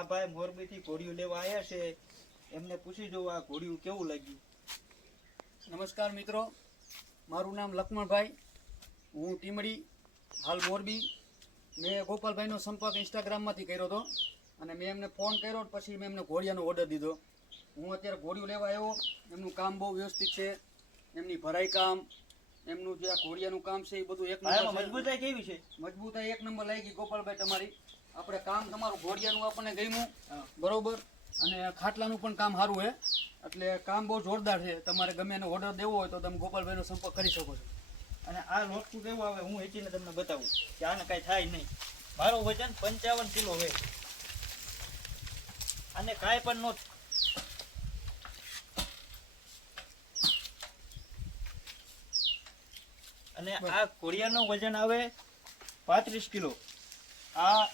આ ભાઈ મોરબીથી ઘોડિયું લેવા આવ્યા છે, એમને પૂછી જોવા આ ઘોડિયું કેવું લાગ્યું. નમસ્કાર મિત્રો, મારું નામ લક્ષ્મણભાઈ, હું ટીમડી, હાલ મોરબી. મેં ગોપાલભાઈનો સંપર્ક ઇન્સ્ટાગ્રામમાંથી કર્યો હતો અને મેં એમને ફોન કર્યો, પછી મેં એમને ઘોડિયાનો ઓર્ડર દીધો. હું અત્યારે ઘોડિયું લેવા આવ્યો. એમનું કામ બહુ વ્યવસ્થિત છે, એમની ભરાઈ કામ, એમનું જે આ ઘોડિયાનું કામ છે એ બધું એક નંબર. મજબૂતાઈ કેવી છે? મજબૂતાઈ એક નંબર લાગી ગોપાલભાઈ તમારી. આપણે કામ તમારું ઘોડિયાનું આપણને ગમ્યું બરોબર, અને ખાટલાનું પણ કામ સારું છે, એટલે કામ બહુ જોરદાર છે. તમારે ગમે એનો ઓર્ડર દેવો હોય તો તમે ગોપાલભાઈનો સંપર્ક કરી શકો છો. અને આ લોટકું કેવું આવે હું વેચીને તમને બતાવું કે આને કાંઈ થાય નહીં. મારું વજન 55 કિલો હોય, અને કાંઈ પણ નો. અને આ ઘોડિયાનું વજન આવે 35 કિલો. આ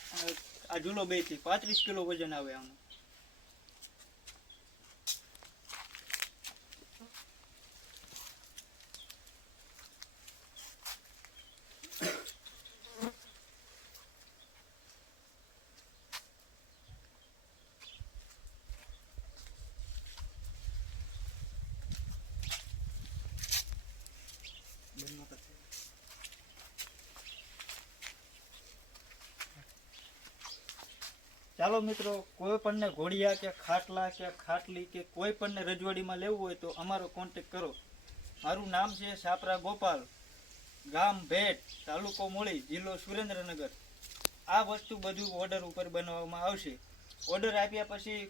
ઝૂલો બે થી 35 કિલો વજન આવે આનું. ચાલો મિત્રો, કોઈ પણને ઘોડિયા કે ખાટલા કે ખાટલી કે કોઈ પણને રજવાડીમાં લેવું હોય તો અમારો કોન્ટેક કરો. મારું નામ છે છાપરા ગોપાલ, ગામ ભેટ, તાલુકો મૂળી, જિલ્લો સુરેન્દ્રનગર. આ વસ્તુ બધું ઓર્ડર ઉપર બનાવવામાં આવશે. ઓર્ડર આપ્યા પછી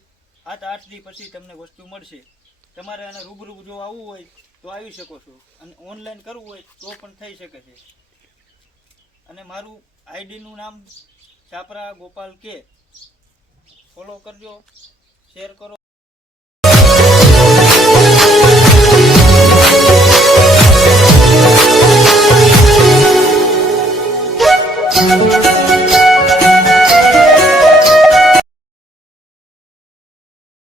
7-8 દી પછી તમને વસ્તુ મળશે. તમારે આને રૂબરૂ જો આવવું હોય તો આવી શકો છો, અને ઓનલાઈન કરવું હોય તો પણ થઈ શકે છે. અને મારું આઈડીનું નામ છાપરા ગોપાલ કે. ફોલો કરજો, શેર કરો.